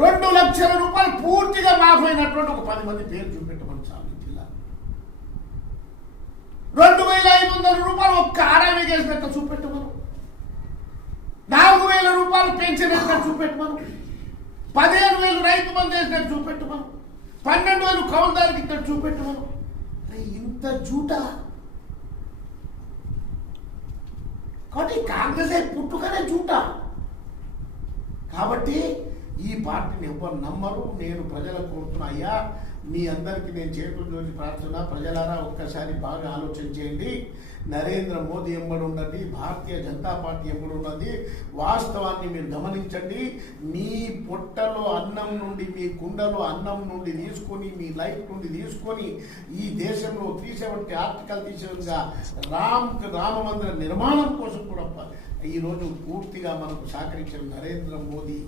2 లక్షల రూపాయలు పూర్తిగా మాఫ్ అయినటువంటి ఒక 10 మంది పేరు చూపెట్టమని చాలు జిల్లా. 2500 రూపాయలు ఒక్క ఆదాయం వేసినట్టు చూపెట్టమను. 4000 రూపాయలు పెన్షన్ వేసినట్టు చూపెట్టమను. 15,000 రైతు బంధు వేసినట్టు చూపెట్టమను. 12,000 కౌలుదారికి ఇద్దరు చూపెట్టమను. ఇంత జూట కాబట్టి కాంగ్రెస్ పుట్టుకనే జూట. కాబట్టి ఈ పార్టీని ఎవరు నమ్మరు. నేను ప్రజలకు కోరుతున్నా, అయ్యా మీ అందరికీ నేను చేతుల నుంచి ప్రార్థన, ప్రజలారా ఒక్కసారి బాగా ఆలోచన చేయండి. నరేంద్ర మోదీ ఎంబడి ఉన్నది, భారతీయ జనతా పార్టీ ఎంబడి ఉన్నది. వాస్తవాన్ని మీరు గమనించండి. మీ పొట్టలో అన్నం నుండి, మీ కుండలో అన్నం నుండి తీసుకొని, మీ లైఫ్ నుండి తీసుకొని ఈ దేశంలో 370 ఆర్టికల్ తీసేగా రామ మందిర నిర్మాణం కోసం కూడా ఈరోజు పూర్తిగా మనకు సహకరించిన నరేంద్ర మోదీ